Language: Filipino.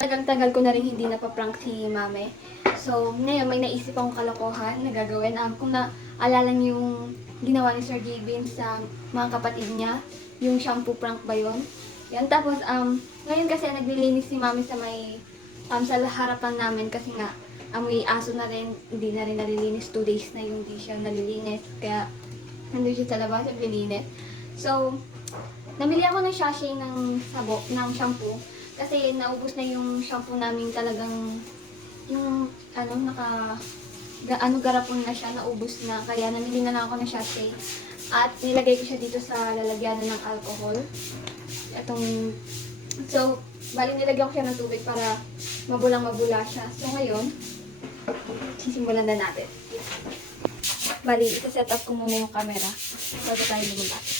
Tagal-tagal ko na rin hindi napaprank si mami. So, ngayon may naisip akong kalokohan na gagawin. Kung naalala niyo yung ginawa ni Sir Jabin sa mga kapatid niya, yung shampoo prank ba yun? Yan, tapos, ngayon kasi naglilinis si mami sa may, sa harapan namin kasi nga, amoy aso na rin, hindi na rin nalilinis. 2 days na yung hindi siya nalilinis. Kaya, nandun siya sa labas, naglilinis. So, namili ako ng sachet ng shampoo. Kasi naubos na yung shampoo namin talagang, yung, garapon na siya, naubos na. Kaya namili na lang ako ng sachet. At nilagay ko siya dito sa lalagyanan ng alcohol. Bali nilagyan ko siya ng tubig para mabulang-mabula siya. So ngayon, sisimulan na natin. Bali, isa-set up ko muna yung camera bago tayo lumabas.